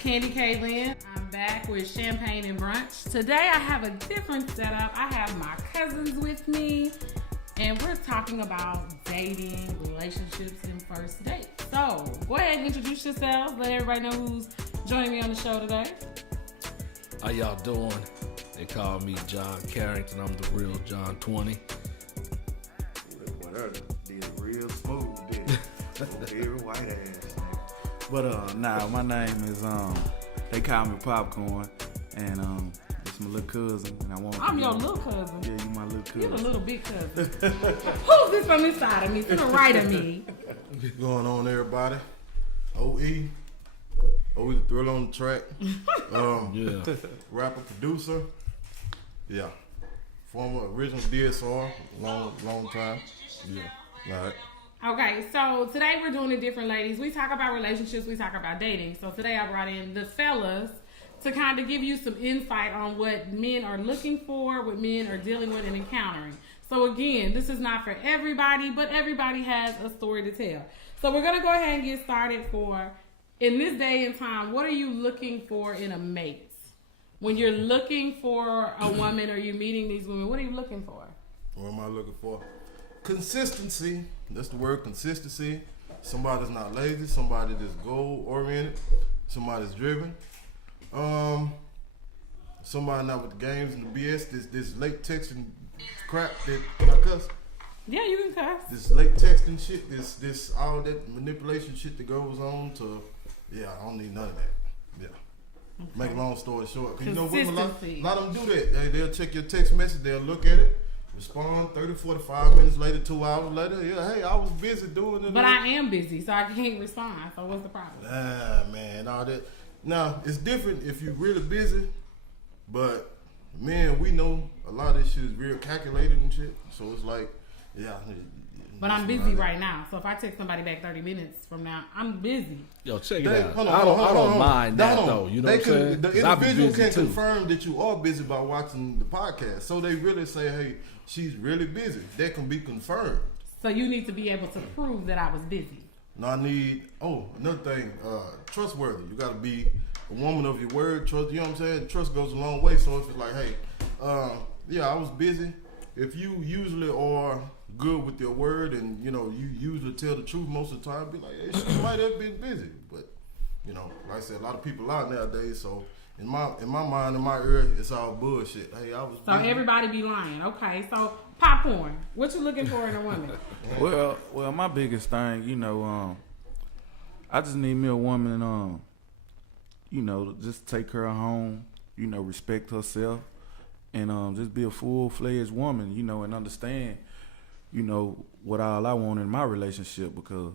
Candiklynn. I'm back with Champagne and Brunch. Today I have a different setup. I have my cousins with me, and we're talking about dating, relationships, and first dates. So go ahead and introduce yourselves. Let everybody know who's joining me on the show today. How y'all doing? They call me John Carrington. I'm the real John 20. Whatever, did it real smooth, did it? Every white ass. But my name is they call me Popcorn, and it's my little cousin, and I want. I'm your little cousin. Yeah, you my little cousin. You're the little big cousin. Who's this on this side of me? To the right of me. What's going on, everybody? OE the Thrill on the track. Yeah. Rapper, producer. Yeah. Former original DSR, long time. Yeah. All right. Okay, so today we're doing it different, ladies. We talk about relationships, we talk about dating. So today I brought in the fellas to kind of give you some insight on what men are looking for, what men are dealing with and encountering. So again, this is not for everybody, but everybody has a story to tell. So we're going to go ahead and get started for, in this day and time, what are you looking for in a mate? When you're looking for a woman or you're meeting these women, what are you looking for? What am I looking for? Consistency. That's the word, consistency. Somebody that's not lazy. Somebody that's goal oriented. Somebody that's driven. Somebody not with the games and the BS. This late texting crap that, can I cuss? Yeah, you can cuss. This late texting shit. This all that manipulation shit that goes on to. Yeah, I don't need none of that. Yeah. Okay. Make a long story short. 'Cause you know what? A lot of them do that. They'll check your text message. They'll look at it. Respond 30, 45 minutes later, 2 hours later. Yeah, hey, I was busy doing it. But I am busy, so I can't respond. So what's the problem? Man, all that. Now, it's different if you're really busy, but man, we know a lot of this shit is real calculated and shit. So it's like, yeah. But I'm busy right now. So if I text somebody back 30 minutes from now, I'm busy. Yo, check it out. I don't mind that though. You know what I'm saying? The individual can confirm that you are busy by watching the podcast. So they really say, hey, she's really busy. That can be confirmed. So you need to be able to prove that I was busy. No, I need, another thing, trustworthy. You got to be a woman of your word. Trust, you know what I'm saying? Trust goes a long way. So if it's like, hey, yeah, I was busy. If you usually are good with your word and, you know, you usually tell the truth most of the time, be like, hey, she might have been busy. But, you know, like I said, a lot of people out nowadays, so in my mind, in my ear, it's all bullshit. Hey, I was busy. So everybody be lying. Okay, so Popcorn, what you looking for in a woman? Well, my biggest thing, you know, I just need me a woman, you know, just take her home, you know, respect herself, and just be a full-fledged woman, you know, and understand, you know, what all I want in my relationship, because,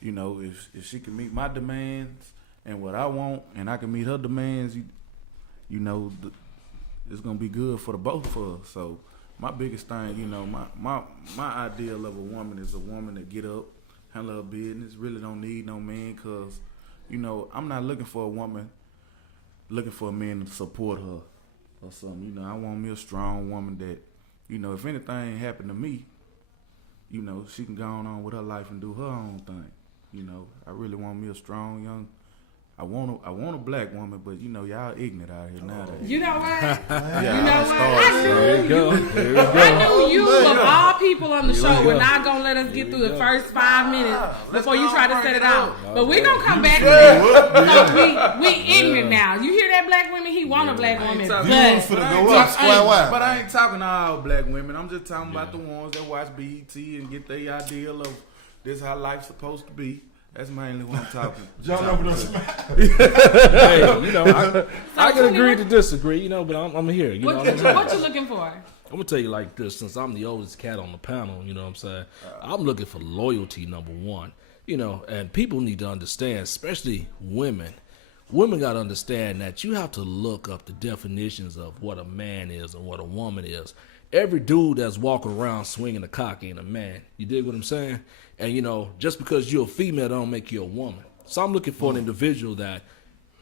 you know, if she can meet my demands and what I want, and I can meet her demands, you know, it's gonna be good for the both of us. So my biggest thing, you know, my ideal of a woman is a woman that get up, handle her business, really don't need no man, cause, you know, I'm not looking for a woman, looking for a man to support her or something. You know, I want me a strong woman that, you know, if anything happened to me, you know, she can go on with her life and do her own thing. You know, I really want me a strong young. I want a black woman, but you know, y'all ignorant out here nowadays. You know what? Yeah, you know what? I knew you of all people on the show were not gonna let us get through the first 5 minutes before you try to set it out. But we're gonna come back to that. So we ignorant now. You hear that, black women? He want a black woman. But I ain't talking to all black women. I'm just talking about the ones that watch BET and get their ideal of this how life's supposed to be. That's mainly what I'm talking. John over the smack. Hey, you know, I can agree to disagree, you know, but I'm here. You know what I'm saying? What you looking for? I'm gonna tell you like this, since I'm the oldest cat on the panel, you know what I'm saying? I'm looking for loyalty, number one. You know, and people need to understand, especially women. Women got to understand that you have to look up the definitions of what a man is and what a woman is. Every dude that's walking around swinging a cock ain't a man. You dig what I'm saying? And, you know, just because you're a female don't make you a woman. So I'm looking for an individual that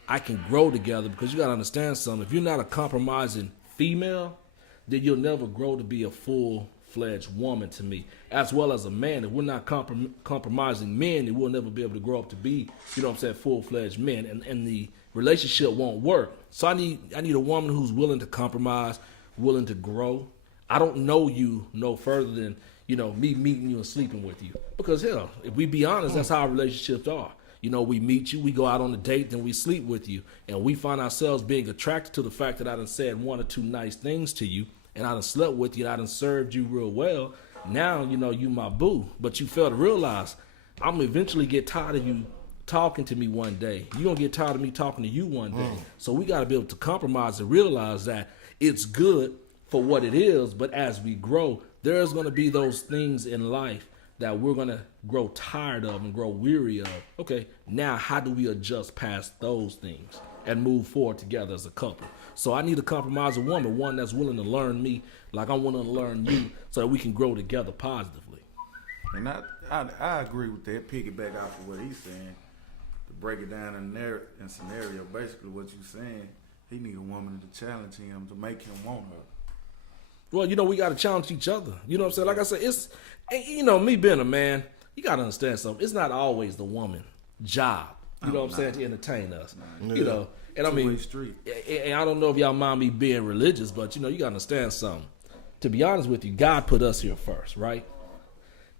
I can grow together, because you got to understand something. If you're not a compromising female, then you'll never grow to be a full full-fledged woman to me, as well as a man. If we're not compromising men, then we'll never be able to grow up to be, you know what I'm saying, full-fledged men, and the relationship won't work. So I need a woman who's willing to compromise, willing to grow. I don't know you no further than, you know, me meeting you and sleeping with you. Because hell, if we be honest, that's how our relationships are. You know, we meet you, we go out on a date, then we sleep with you, and we find ourselves being attracted to the fact that I done said one or two nice things to you, and I done slept with you, and I done served you real well. Now, you know, you my boo, but you fail to realize I'm gonna eventually get tired of you talking to me one day. You're gonna get tired of me talking to you one day. So we gotta be able to compromise and realize that it's good for what it is, but as we grow, there's gonna be those things in life that we're gonna grow tired of and grow weary of. Okay, now how do we adjust past those things and move forward together as a couple? So I need a compromising woman, one that's willing to learn me like I'm willing to learn you, so that we can grow together positively. And I agree with that. Piggyback off of what he's saying. To break it down in scenario, basically what you're saying, he need a woman to challenge him to make him want her. Well, you know, we got to challenge each other. You know what I'm saying? Like I said, it's, you know, me being a man, you got to understand something. It's not always the woman's job, you know what I'm saying, to entertain us. You know, and I mean, and I don't know if y'all mind me being religious, but, you know, you got to understand something. To be honest with you, God put us here first, right?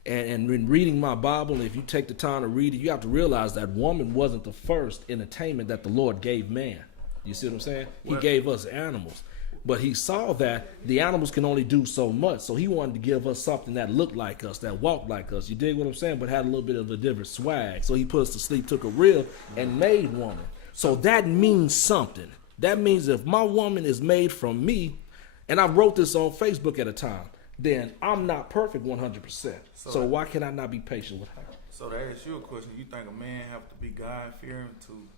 And in reading my Bible, if you take the time to read it, you have to realize that woman wasn't the first entertainment that the Lord gave man. You see what I'm saying? He gave us animals. But he saw that the animals can only do so much. So he wanted to give us something that looked like us, that walked like us. You dig what I'm saying? But had a little bit of a different swag. So he put us to sleep, took a rib, and made woman. So that means something. That means if my woman is made from me, and I wrote this on Facebook at a time, then I'm not perfect 100%. So why can I not be patient with her? So to ask you a question, you think a man have to be God-fearing to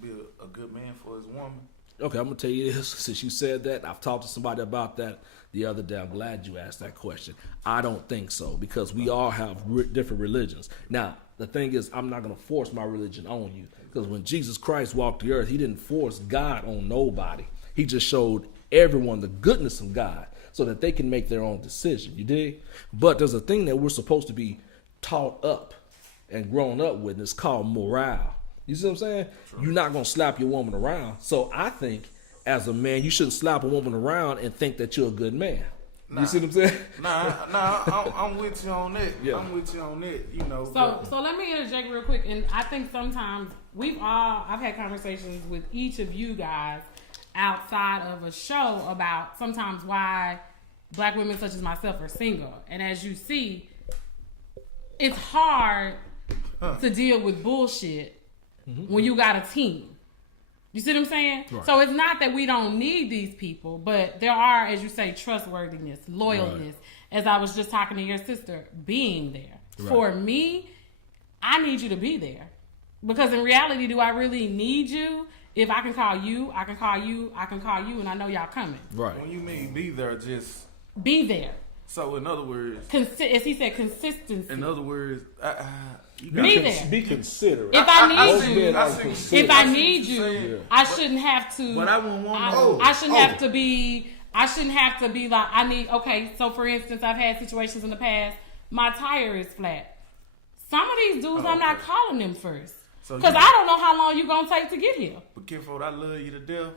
be a good man for his woman? Okay, I'm going to tell you this. Since you said that, I've talked to somebody about that the other day. I'm glad you asked that question. I don't think so, because we all have different religions. Now, the thing is, I'm not going to force my religion on you, because when Jesus Christ walked the earth, he didn't force God on nobody. He just showed everyone the goodness of God so that they can make their own decision. You dig? But there's a thing that we're supposed to be taught up and grown up with, and it's called morale. You see what I'm saying? True. You're not going to slap your woman around. So I think, as a man, you shouldn't slap a woman around and think that you're a good man. You see what I'm saying? I'm with you on that. Yeah. I'm with you on that. You know. So let me interject real quick. And I think sometimes I've had conversations with each of you guys outside of a show about sometimes why black women such as myself are single. And as you see, it's hard to deal with bullshit when you got a team. You see what I'm saying? Right. So it's not that we don't need these people, but there are, as you say, trustworthiness, loyalness, as I was just talking to your sister, being there. Right. For me, I need you to be there. Because in reality, do I really need you? If I can call you, I can call you, I can call you, and I know y'all coming. Right. When you mean be there, just... be there. So in other words... as he said, consistency. In other words... be there. Be considerate. If I need you, I shouldn't have to... But I wouldn't want I shouldn't have to be... I shouldn't have to be like, I need... Okay, so for instance, I've had situations in the past, my tire is flat. Some of these dudes, I'm not calling them first. Because I don't know how long you're going to take to get here. But Kinfolk, I love you to death.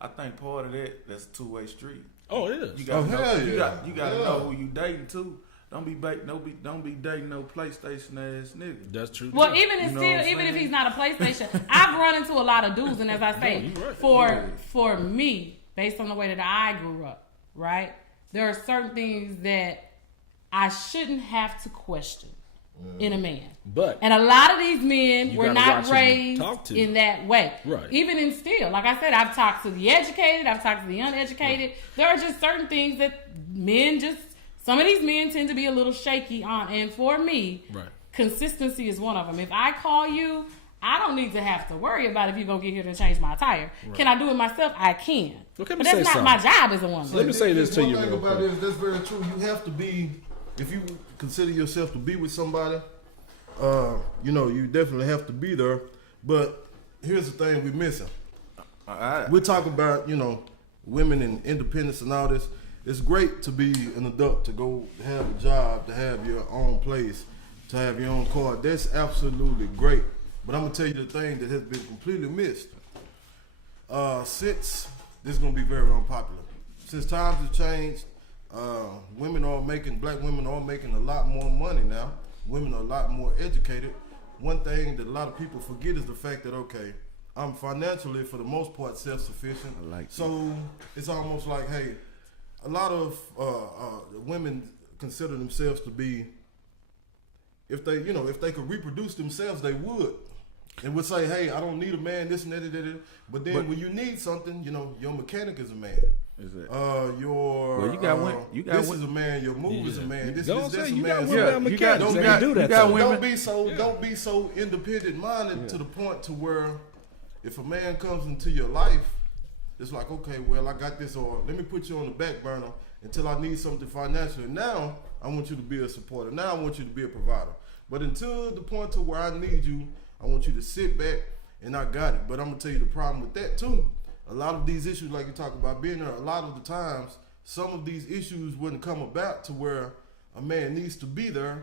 I think part of that's a two-way street. Oh, it is. You got to know who you dating too. Don't be dating no PlayStation ass nigga. That's true. Well, even if he's not a PlayStation, I've run into a lot of dudes, and as I say, for me, based on the way that I grew up, right, there are certain things that I shouldn't have to question in a man. And a lot of these men were not raised in that way. Right. Even in still, like I said, I've talked to the educated, I've talked to the uneducated. Right. There are just certain things that some of these men tend to be a little shaky on. And for me, consistency is one of them. If I call you, I don't need to have to worry about if you're going to get here to change my tire. Right. Can I do it myself? I can. But that's not my job as a woman. Let me say this to you. One thing about it is that's very true. You have to be, if you consider yourself to be with somebody, you definitely have to be there. But here's the thing we're missing. We're talking about, women and independence and all this. it's great to be an adult, to go have a job, to have your own place, to have your own car. That's absolutely great. But I'm gonna tell you the thing that has been completely missed. Since this is gonna be very unpopular. Since times have changed, black women are making a lot more money now. Women are a lot more educated. One thing that a lot of people forget is the fact that, okay, I'm financially, for the most part, self-sufficient. So it's almost like, hey, a lot of women consider themselves to be, if they could reproduce themselves, they would. And would say, hey, I don't need a man, this and that. But then when you need something, your mechanic is a man. Is it? This is a man. Your move is a man. That's a man. Don't be so independent minded to the point to where if a man comes into your life, it's like, okay, well, I got this, or let me put you on the back burner until I need something financially. Now I want you to be a supporter. Now I want you to be a provider. But until the point to where I need you, I want you to sit back and I got it. But I'm gonna tell you the problem with that too. A lot of these issues, like you talk about being there, a lot of the times, some of these issues wouldn't come about to where a man needs to be there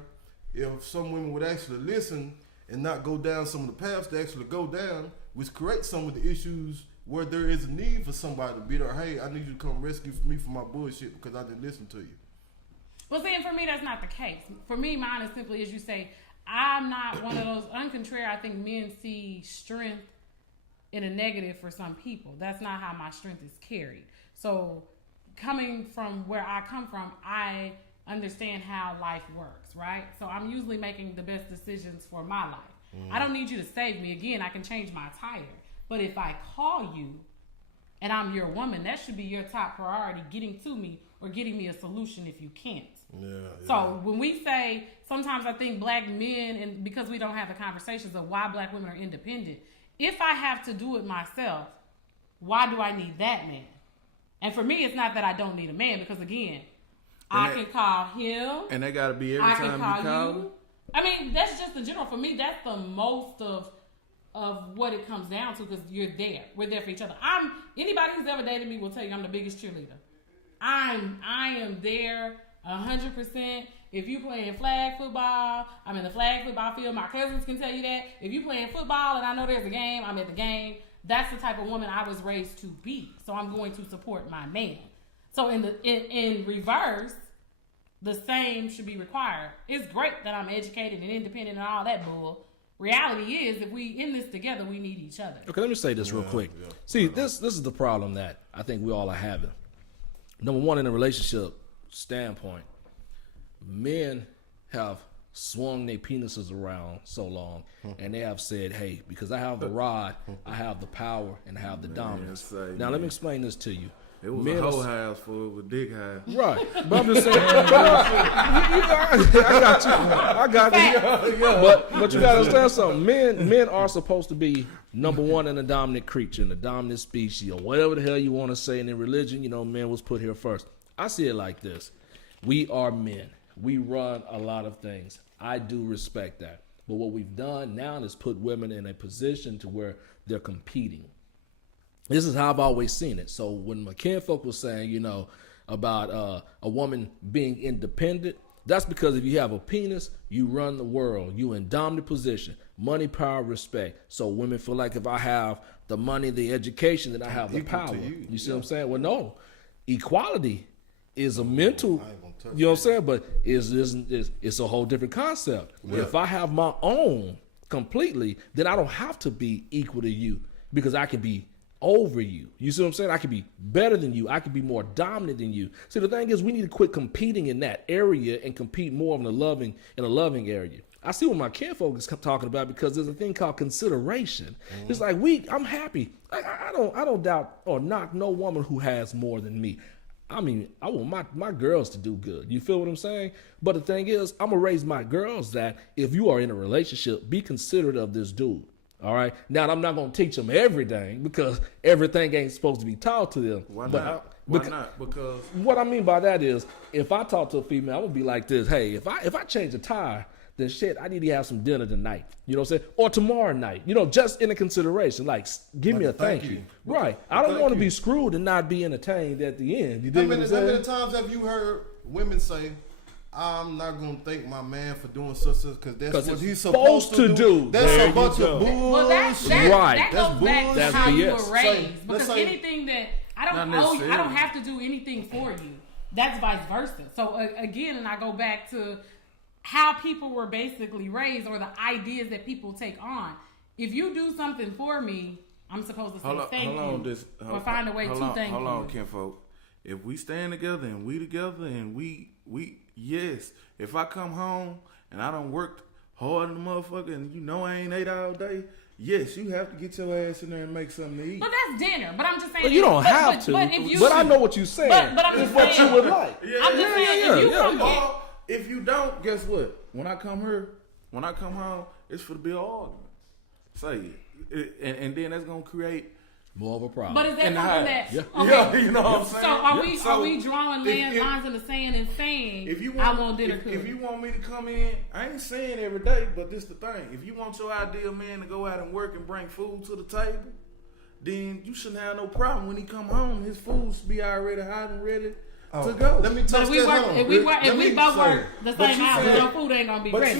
if some women would actually listen and not go down some of the paths to actually go down, which creates some of the issues where there is a need for somebody to be there. Hey, I need you to come rescue me from my bullshit because I didn't listen to you. Well, see, and for me, that's not the case. For me, mine is simply, as you say, I'm not one of those, on contrary, I think men see strength in a negative for some people. That's not how my strength is carried. So coming from where I come from, I understand how life works, right? So I'm usually making the best decisions for my life. I don't need you to save me. Again, I can change my tire. But if I call you and I'm your woman, that should be your top priority, getting to me or getting me a solution if you can't. So when we say, sometimes I think black men, and because we don't have the conversations of why black women are independent, if I have to do it myself, why do I need that man? And for me, it's not that I don't need a man, because again, I can call him. And they got to be every time you call you. I mean, that's just the general. For me, that's the most of what it comes down to, because you're there. We're there for each other. Anybody who's ever dated me will tell you I'm the biggest cheerleader. I am there 100%. If you playing flag football, I'm in the flag football field. My cousins can tell you that. If you playing football and I know there's a game, I'm at the game. That's the type of woman I was raised to be. So I'm going to support my man. So in reverse, the same should be required. It's great that I'm educated and independent and all that bull. Reality is, if we in this together, we need each other. Okay, let me say this real quick. See, this is the problem that I think we all are having. Number one, in a relationship standpoint, men have swung their penises around so long, and they have said, hey, because I have the rod, I have the power, and I have the dominance. Now, let me explain this to you. It was a whole house full with dick house. Right. But I'm just saying, I got you. But you got to understand something. Men are supposed to be number one in the dominant creature, in the dominant species, or whatever the hell you want to say. And in religion, men was put here first. I see it like this. We are men. We run a lot of things. I do respect that. But what we've done now is put women in a position to where they're competing. This is how I've always seen it. So when McKinfolk was saying, about a woman being independent, that's because if you have a penis, you run the world. You in dominant position, money, power, respect. So women feel like if I have the money, the education, then I have the power. You see what I'm saying? Well, no, equality is a mental, you know what I'm saying? But it's a whole different concept. Yeah. If I have my own completely, then I don't have to be equal to you, because I can be over you. You see what I'm saying? I can be better than you. I can be more dominant than you. See, the thing is, we need to quit competing in that area and compete more in a loving area. I see what my kinfolk is talking about, because there's a thing called consideration. Mm-hmm. It's like I'm happy. I don't doubt or knock no woman who has more than me. I mean, I want my girls to do good. You feel what I'm saying? But the thing is, I'm going to raise my girls that if you are in a relationship, be considerate of this dude. All right. Now, I'm not going to teach them everything, because everything ain't supposed to be taught to them. Why not? Because what I mean by that is, if I talk to a female, I'm going to be like this. Hey, if I change a tire, then shit, I need to have some dinner tonight. You know what I'm saying? Or tomorrow night. You know, just in a consideration. Like, give me a thank you. Right. I don't want to be screwed and not be entertained at the end. You dig what I'm saying? How many times have you heard women say, I'm not gonna thank my man for doing such because that's what he's supposed to do. That's a bunch of bullshit. Well, that goes back to how you were raised. Because anything that I don't have to do anything for you. That's vice versa. So again, and I go back to how people were basically raised, or the ideas that people take on. If you do something for me, I'm supposed to say thank you, or find a way to thank you. Hold on, kinfolk. If we stand together and we together and we yes, if I come home and I done worked hard in the motherfucker and you know I ain't ate all day, yes, you have to get your ass in there and make something to eat. But that's dinner. But I'm just saying. Well, you don't have to. But I know what you're saying. But I'm just what saying. you would like. I'm just saying. If you don't, guess what? When I come home, it's for the be an argument. Say it. And then that's gonna create more of a problem. But is that something that? Yeah. Okay. You know what I'm saying? So are we drawing lines in the sand and saying I want dinner cooked? If you want me to come in, I ain't saying every day, but this the thing. If you want your ideal man to go out and work and bring food to the table, then you shouldn't have no problem when he come home. His food should be already hot and ready to go. Let me touch that home. If we both work the same hours, no food ain't gonna be ready.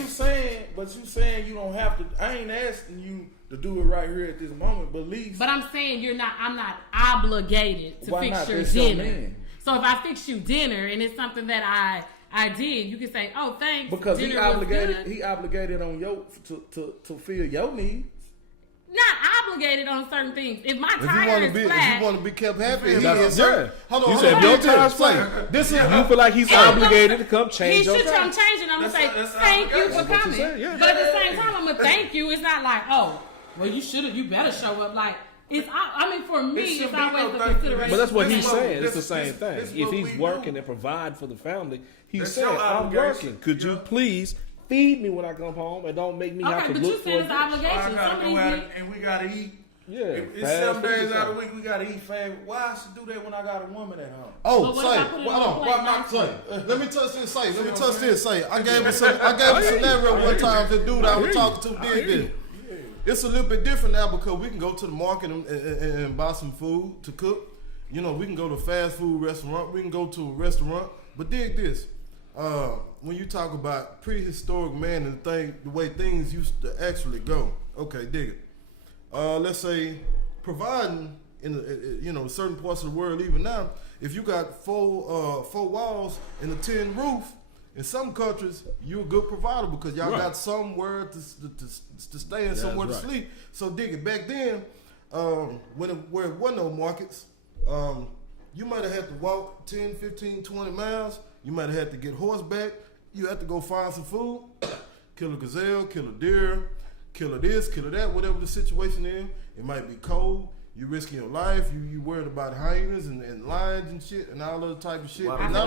But you saying you don't have to. I ain't asking you to do it right here at this moment, but at least. But I'm saying I'm not obligated to fix your dinner. So if I fix you dinner and it's something that I did, you can say, "Oh, thanks." Because dinner he obligated on to fill your needs. Not obligated on certain things. If my tire is flat, if you want to be kept happy, hold on. You said if your tire's flat, you feel like he's obligated to come change your tire. He should come change it. I'm gonna say thank you for coming. But at the same time, I'm gonna thank you. It's not like, oh, well, you better show up. Like it's. I mean, for me, it's always a consideration. But that's what he's saying. It's the same thing. If he's working and provide for the family, he's saying, I'm working. Could you please feed me when I come home and don't make me have to look for it? Okay, but you said it's an obligation. I gotta go out and we gotta eat. Yeah, it's 7 days out of the week we gotta eat fast. Why I should do that when I got a woman at home? Oh, let me touch this. I gave a scenario one time. The dude I was talking to did this. It's a little bit different now because we can go to the market and buy some food to cook. You know, we can go to a fast food restaurant. We can go to a restaurant. But dig this. When you talk about prehistoric man and the way things used to actually go. Okay, dig it. Let's say providing in certain parts of the world even now, if you got four walls and a tin roof, in some countries you're a good provider because y'all got somewhere to stay and somewhere to sleep. So dig it. Back then, where there wasn't no markets, you might have had to walk 10, 15, 20 miles. You might have had to get horseback. You had to go find some food, kill a gazelle, kill a deer, kill a this, kill a that, whatever the situation is. It might be cold. You risking your life. You worried about hyenas and lions and shit and all other type of shit. Well, hold on.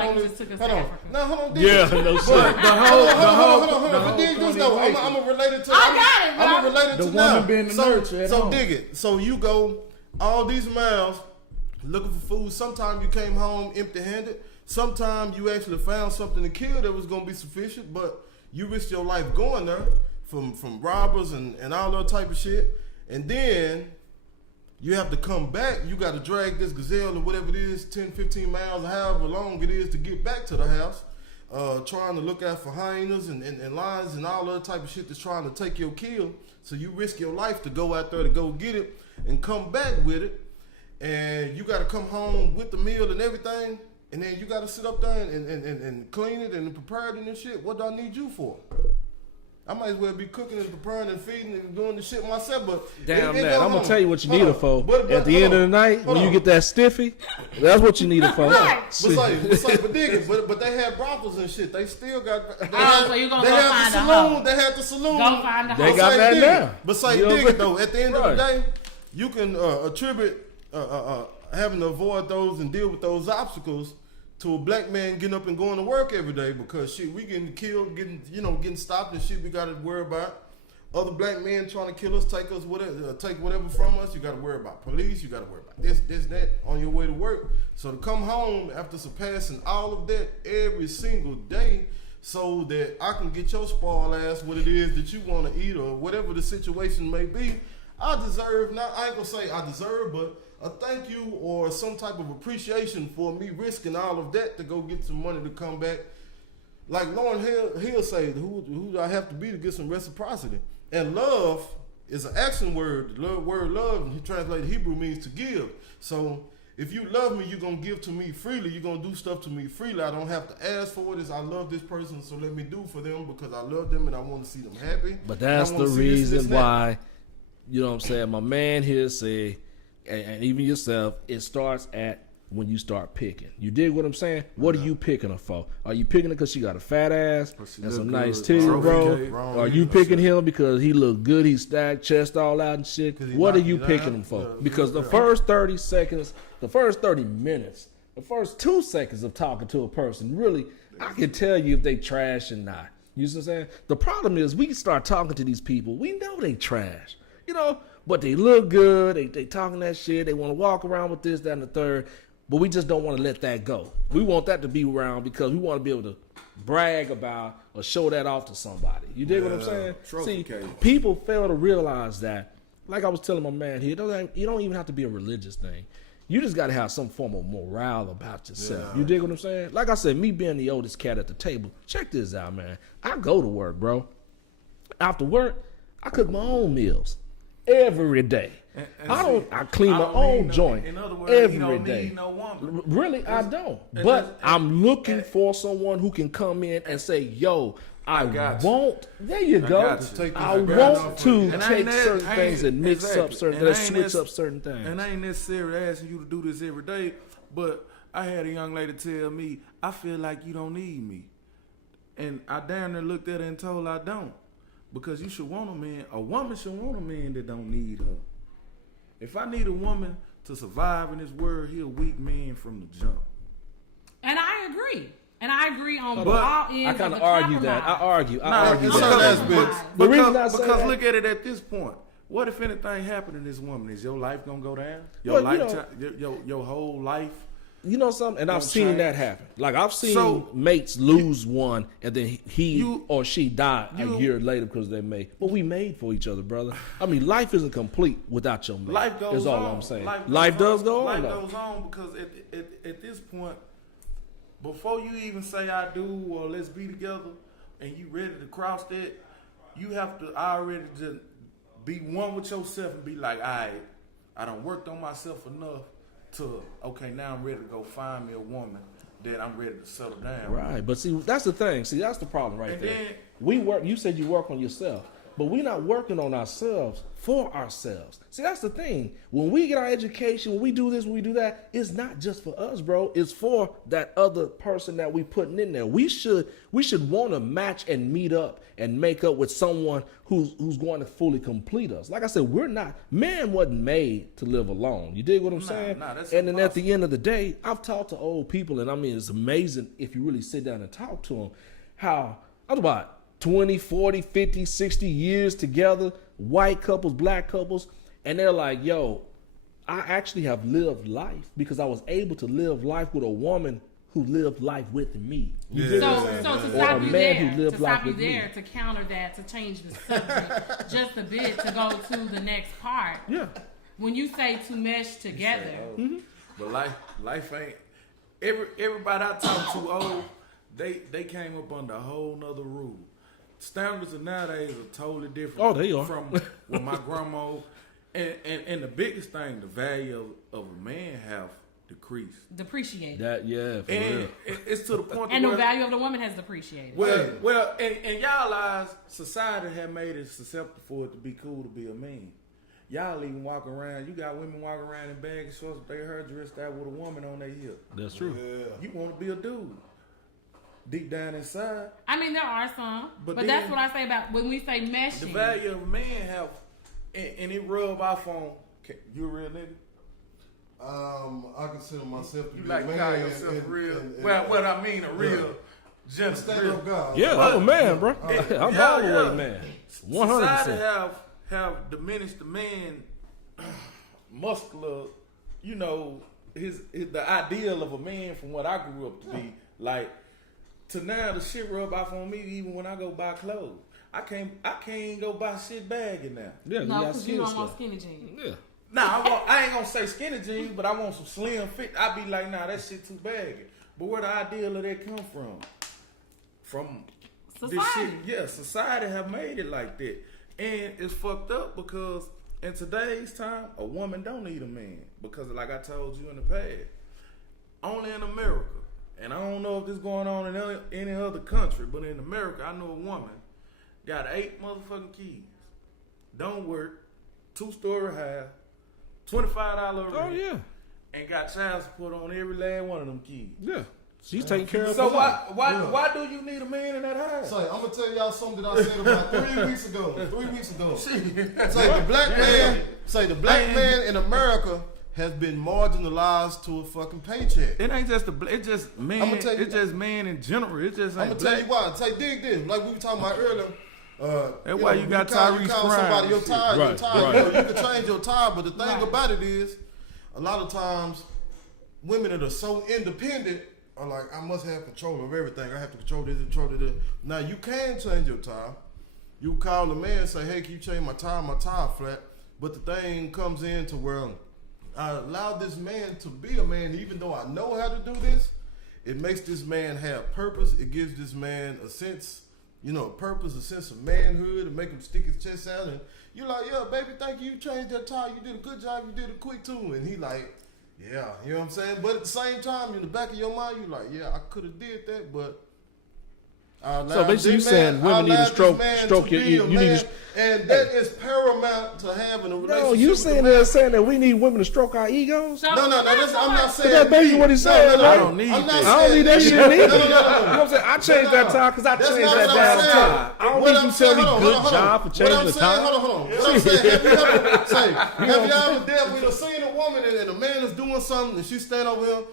Hold on. Yeah, no shit. Hold on. Dig this though. I'm gonna relate it to. I'm gonna relate it to the woman being the nurture. So dig it. So you go all these miles looking for food. Sometimes you came home empty-handed. Sometimes you actually found something to kill that was gonna be sufficient, but you risked your life going there from robbers and all that type of shit, and then you have to come back. You got to drag this gazelle or whatever it is, 10, 15 miles, however long it is to get back to the house, trying to look out for hyenas and lions and all that type of shit that's trying to take your kill. So you risk your life to go out there to go get it and come back with it, and you got to come home with the meal and everything, and then you got to sit up there and clean it and prepare it and shit. What do I need you for? I might as well be cooking and preparing and feeding and doing the shit myself, but damn that. I'm gonna tell you what you need it for. At the end of the night, when you get that stiffy, that's what you need it for. Right. But dig it. But they had brothels and shit. They still got. So you gonna go find a hoe? They had the saloon. Go find a hoe. They got that now. But say dig it though. At the end of the day, you can attribute having to avoid those and deal with those obstacles to a black man getting up and going to work every day because shit, we getting killed, getting stopped and shit we got to worry about. Other black men trying to kill us, take whatever from us. You got to worry about police. You got to worry about this, that on your way to work. So to come home after surpassing all of that every single day, so that I can get your spoiled ass what it is that you want to eat or whatever the situation may be. I deserve, I ain't gonna say I deserve, but a thank you or some type of appreciation for me risking all of that to go get some money to come back. Like Lauren Hill say, who do I have to be to get some reciprocity? And love is an action word. The word love, translated Hebrew, means to give. So if you love me, you're going to give to me freely. You're going to do stuff to me freely. I don't have to ask for it. I love this person, so let me do for them because I love them and I want to see them happy. But that's the reason why, you know what I'm saying, my man here say, and even yourself, it starts at when you start picking. You dig what I'm saying? What are you picking her for? Are you picking her because she got a fat ass and some nice titties, bro? Or are you picking him because he look good, he stacked, chest all out and shit? What are you picking him for? Because the first 30 seconds, the first 30 minutes, the first 2 seconds of talking to a person, really, I can tell you if they trash or not. You see what I'm saying? The problem is we start talking to these people, we know they trash, you know, but they look good, they talking that shit, they want to walk around with this, that, and the third. But we just don't want to let that go. We want that to be around because we want to be able to brag about or show that off to somebody. You dig what I'm saying? See, people fail to realize that, like I was telling my man here, you don't even have to be a religious thing. You just got to have some form of morale about yourself. You dig what I'm saying? Like I said, me being the oldest cat at the table, check this out, man. I go to work, bro. After work, I cook my own meals every day. I clean my own joint every day. No woman. Really, I don't. But I'm looking for someone who can come in and say, yo, I want, there you go. I want to take certain things and mix up certain things, switch up certain things. And I ain't necessarily asking you to do this every day, but I had a young lady tell me, I feel like you don't need me. And I damn near looked at her and told her I don't. Because you should want a man, a woman should want a man that don't need her. If I need a woman to survive in this world, he a weak man from the jump. And I agree. And I agree on all ends. I kind of argue that. I argue that. Because look at it at this point. What if anything happened to this woman? Is your life gonna go down? Your whole life? You know something? And I've seen that happen. Like I've seen mates lose one and then he or she died a year later because they made. But we made for each other, brother. I mean, life isn't complete without your mate. Life goes on. Is all I'm saying. Life does go on. Life goes on because at this point, before you even say I do or let's be together and you ready to cross that, you have to already just be one with yourself and be like, all right, I done worked on myself enough to, okay, now I'm ready to go find me a woman that I'm ready to settle down. Right, but see, that's the thing. See, that's the problem right there. Then, we work. You said you work on yourself, but we're not working on ourselves for ourselves. See, that's the thing. When we get our education, when we do this, when we do that, it's not just for us, bro. It's for that other person that we putting in there. We should want to match and meet up and make up with someone who's going to fully complete us. Like I said, man wasn't made to live alone. You dig what I'm saying? And then at the end of the day, I've talked to old people, and I mean, it's amazing if you really sit down and talk to them, how, I'm about 20, 40, 50, 60 years together, white couples, black couples, and they're like, yo, I actually have lived life because I was able to live life with a woman who lived life with me. So to stop you there, to counter that, to change the subject just a bit, to go to the next part. Yeah. When you say to mesh together. But life ain't, everybody I talk to, they came up under a whole nother rule. Standards of nowadays are totally different. Oh, they are. From what my grandma, and the biggest thing, the value of a man have depreciated. That, yeah, for real. It's to the point and the value of the woman has depreciated. Well, in y'all eyes, society had made it susceptible for it to be cool to be a man. Y'all even walk around, you got women walking around in baggy shorts, they hair dressed out with a woman on their hip. That's true. Yeah. You want to be a dude. Deep down inside. I mean, there are some. But that's what I say about when we say meshing. The value of a man have, and it rub off on, you a real nigga? I consider myself to be like a man. Call yourself real. Well, I mean a real gentleman. Yeah, I'm a man, bro. I'm all the way man. 100%. Society have diminished the man muscular, the ideal of a man from what I grew up to be. Like, to now the shit rub off on me even when I go buy clothes. I can't even go buy shit bagging now. Yeah, No, because you don't want skinny jeans. Yeah. Nah, I ain't gonna say skinny jeans, but I want some slim fit. I be like, nah, that shit too baggy. But where the ideal of that come from? From Society. this shit. Yeah, society have made it like that. And it's fucked up because in today's time, a woman don't need a man. Because like I told you in the past, only in America, and I don't know if this going on in any other country, but in America, I know a woman got 8 motherfucking kids, don't work, 2-story house, $25 rent. Oh yeah. And got child support on every last one of them kids. Yeah. She's taking care of So them. why do you need a man in that house? Say, I'm gonna tell y'all something that I said about 3 weeks ago. 3 weeks ago. Say the black man in America has been marginalized to a fucking paycheck. It ain't just it's just man. I'ma tell you- It's just man in general. It just ain't I'm gonna tell you why. Say, dig this. Like we were talking about earlier. That's why you got Tyrese call Grimes somebody your and tire, shit. your Right, tire. right. You know, you can change your tire, but the thing Right. about it is, a lot of times, women that are so independent are like, I must have control of everything. I have to control this, control that. Now you can change your tire. You call the man and say, hey, can you change my tire? My tire flat. But the thing comes in to where I allow this man to be a man, even though I know how to do this. It makes this man have purpose. It gives this man a sense, a purpose, a sense of manhood, and make him stick his chest out. And you're like, yeah, baby, thank you. You changed that tire. You did a good job. You did it quick too. And he like, yeah, you know what I'm saying? But at the same time, in the back of your mind, you're like, yeah, I could have did that, but So basically, you saying women need to stroke your. You need to. and that is paramount to having a relationship. No, you with saying the man. that we need women to stroke our egos? So, No, that's, I'm not saying. That basically what he's saying. I don't need I'm not that. I don't saying need that me. shit neither. No. You know what I'm saying? I changed that tire because I That's changed not that what I'm damn saying. tire. I don't What need I'm you to tell me saying- hold on, good hold on. job for What changing I'm the saying, tire. Hold on. What I'm saying, have you ever dealt with seen a woman and a man is doing something and she stand over him,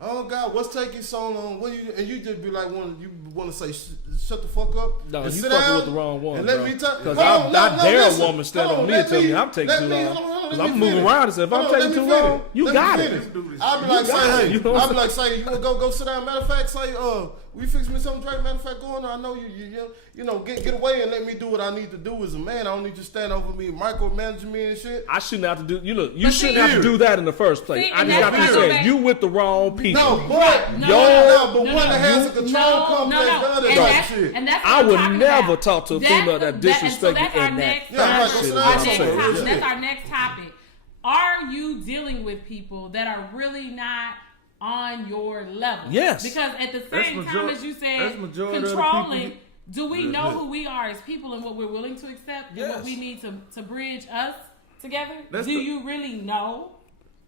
oh God, what's taking so long? And you just be like, you want to say, shut the fuck up? No, and you sit fucking down with the wrong one, and let bro. me talk. Because Hold on, I dare listen. a woman stand Hold over me and tell me I'm taking let too me- long. hold on, Because let I'm me moving finish. around and say, if I'm Hold on, taking let too me finish. long, you Let got me it. finish. I'll be like, got say, it. hey, You know what I'll I'm be like, say, you wanna go sit down. Matter of fact, say, we fix me some drink. Matter of fact, go on. I know get away and let me do what I need to do as a man. I don't need you to stand over me, micromanage me and shit. I shouldn't have to do. You But shouldn't see- have to do that in the first place. See, I and just got that's to why I go say back- you with the wrong people. No, but No, one that has a control complex does that shit. And that's I what I'm would talking never about. talk to a female that disrespect so you that's in our that. next, Yeah, right, shit. so Our that's next what I'm topic. saying. That's our next topic. Are you dealing with people that are really not on your level? Yes. Because at the That's same time major- as you that's said, majority of the controlling, people- do we know who we are as people and what we're willing to accept and what Yes. we need to bridge us together? That's Do the- you really know?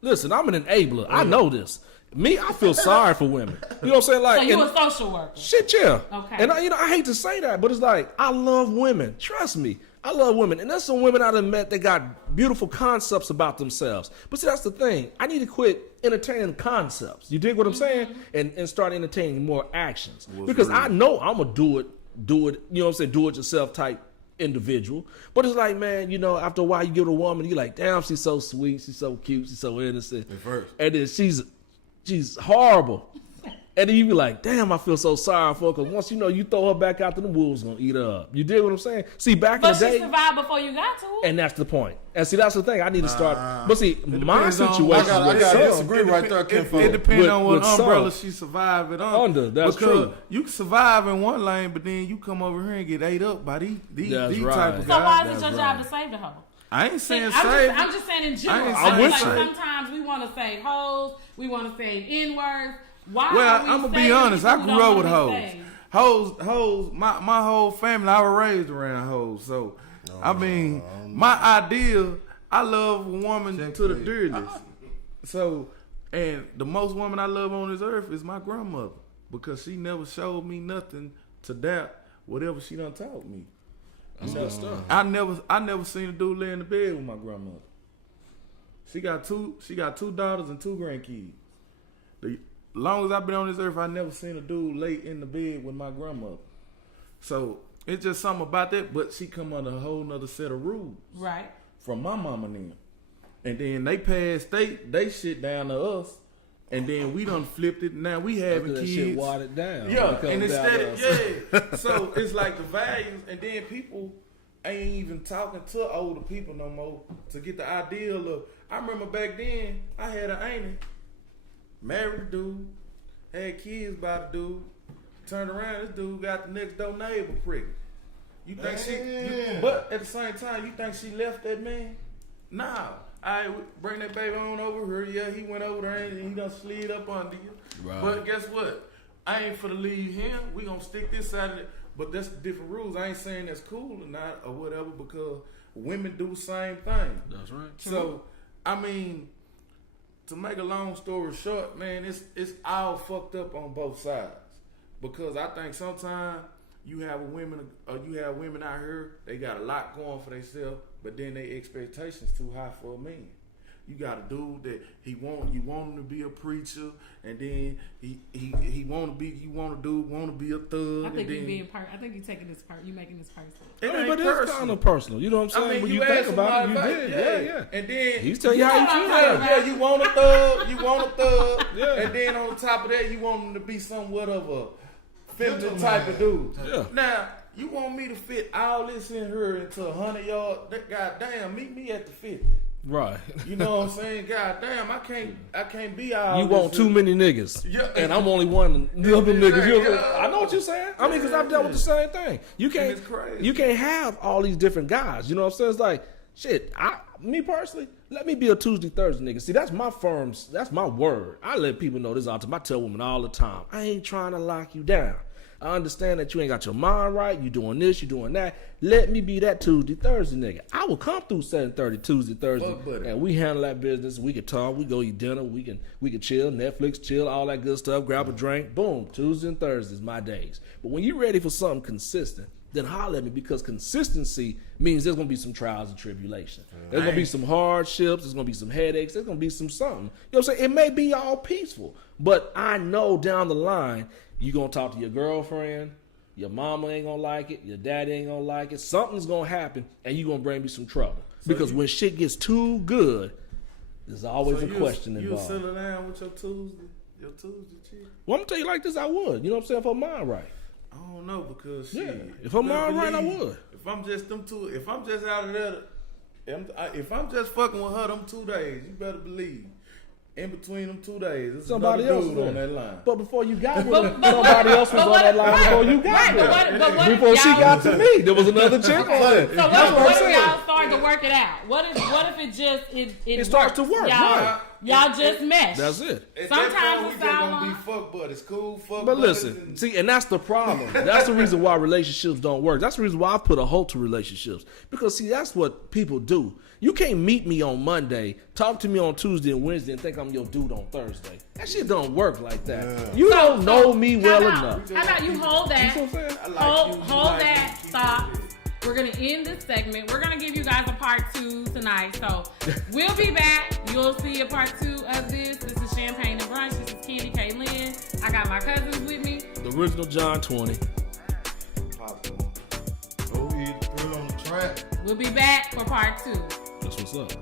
Listen, I'm an enabler. I know this. Me, I feel sorry for women. You know what I'm saying? Like, So you and- a social worker? shit, yeah. Okay. And I hate to say that, but it's like I love women. Trust me, I love women, and there's some women I done met that got beautiful concepts about themselves. But see, that's the thing. I need to quit entertaining concepts. You dig what I'm saying? And start entertaining more actions. Because I know I'm gonna do it. You know what I'm saying? Do it yourself type individual. But it's like, man, after a while you get a woman, you're like, damn, she's so sweet, she's so cute, she's so innocent. At first. And then she's horrible. And then you be like, damn, I feel so sorry for her. Because once you throw her back out, then the wolves gonna eat her up. You dig what I'm saying? See, back But in the she day, survived before you got to her. and that's the point. And see, that's the thing. I need to start. But see, my depends on- situation I with gotta some, disagree right there, Ken. It depends on what With some. umbrella she survived it Under, that's because true. you can survive in one lane, but then you come over here and get ate up by these That's type right. of So guys. why is it That's your job right. to save the hoe? I ain't saying I'm save. just saying in general. ain't saying Like save. sometimes we want to save hoes, we want to save N-words. Why Well, are we I'm gonna be saving honest. I people who grew up don't with wanna hoes. be saved? Hoes. My whole family, I was raised around hoes. So, I mean, my ideal, I love a woman to the dirtiest. So, and the most woman I love on this earth is my grandmother because she never showed me nothing to doubt whatever she done taught me. that's good stuff. I never seen a dude lay in the bed with my grandmother. She got two daughters and 2 grandkids. The long as I've been on this earth, I never seen a dude lay in the bed with my grandmother. So it's just something about that. But she come under a whole nother set of rules Right. from my mama and them. And then they pass they shit down to us. And then we done flipped it. Now we having That kids. shit watered down. Yeah, It comes and down instead to of, so it's like the values, and then people ain't even talking to older people no more to get the ideal of. I remember back then, I had an auntie, married a dude, had kids by the dude, turned around, this dude got the next door neighbor pregnant. You think but at the same time, you think she left that man? Nah. I bring that baby on over here. Yeah, he went over there and he done slid up under you. Right. But guess what? I ain't for to leave him. We gonna stick this side of it. But that's different rules. I ain't saying that's cool or not or whatever because women do the same thing. That's right. So, I mean, to make a long story short, man, it's all fucked up on both sides. Because I think sometimes you have women out here, they got a lot going for themselves, but then their expectations too high for a man. You got a dude that you want him to be a preacher, and then he want to be a thug. I think and then, I think you taking this part. You making this personal. it I mean, ain't but it's personal. kind of personal. You know what I'm saying? I mean, when you you think asked about it, you somebody did. about- Yeah. And then He's telling you how you feel. yeah, you want a thug, Yeah. and then on top of that, you want him to be somewhat of a feminine type of dude. Yeah. Now, you want me to fit all this in here into 100 yards? Goddamn, meet me at the 50. Right. You know what I'm saying? Goddamn, I can't be all. You this want too many niggas, Yeah. and I'm only one of the other niggas. Yeah. I know what you're saying. I mean, because I've dealt with the same thing. You can't, it's crazy. you can't have all these different guys. You know what I'm saying? It's like, shit. Me personally, let me be a Tuesday, Thursday nigga. See, that's my firm's. That's my word. I let people know this all the time. I tell women all the time. I ain't trying to lock you down. I understand that you ain't got your mind right. You doing this, you doing that. Let me be that Tuesday, Thursday nigga. I will come through 7:30 Tuesday, Thursday, and we handle that business. We can talk. We go eat dinner. We can chill, Netflix, chill, all that good stuff. Grab a drink. Boom. Tuesday and Thursdays my days. But when you're ready for something consistent, then holler at me because consistency means there's gonna be some trials and tribulations. There's gonna be some hardships. There's gonna be some headaches. There's gonna be some something. You know what I'm saying? It may be all peaceful, but I know down the line. You gonna talk to your girlfriend, your mama ain't gonna like it, your daddy ain't gonna like it. Something's gonna happen, and you gonna bring me some trouble. Because when shit gets too good, there's always a question involved. You settle down with your Tuesday chick? Well, I'm gonna tell you like this, I would. You know what I'm saying? If I'm mind right. I don't know because Yeah. shit, If I'm you better mind right, I believe, would. If I'm just out of there, if I'm just fucking with her them 2 days, you better believe. In between them 2 days, there's Somebody another else dude was on there. that line. But before you got with her, somebody else was on that line before you got with her. But what Before if she y'all- got to me, there was another chick on there. So That's what I'm if saying. y'all start to work it out? What if it just it starts to work, right. Y'all just mesh. That's it. At Sometimes that point, we it's just all gonna be on. fuck buddies, cool fuck But buddies. listen, see, and that's the problem. That's the reason why relationships don't work. That's the reason why I put a halt to relationships. Because, see, that's what people do. You can't meet me on Monday, talk to me on Tuesday and Wednesday, and think I'm your dude on Thursday. That shit don't work like that. Yeah. You don't know me well How enough. about you hold that? You know what I'm saying? I like Hold, you, hold like that. you, Stop. We're gonna end this segment. We're gonna give you guys a part 2 tonight. So we'll be back. You'll see a part 2 of this. This is Champagne and Brunch. This is Candiklynn. I got my cousins with me. The original John 20. Popcorn. Go eat, put it on the track. We'll be back for part 2. That's what's up.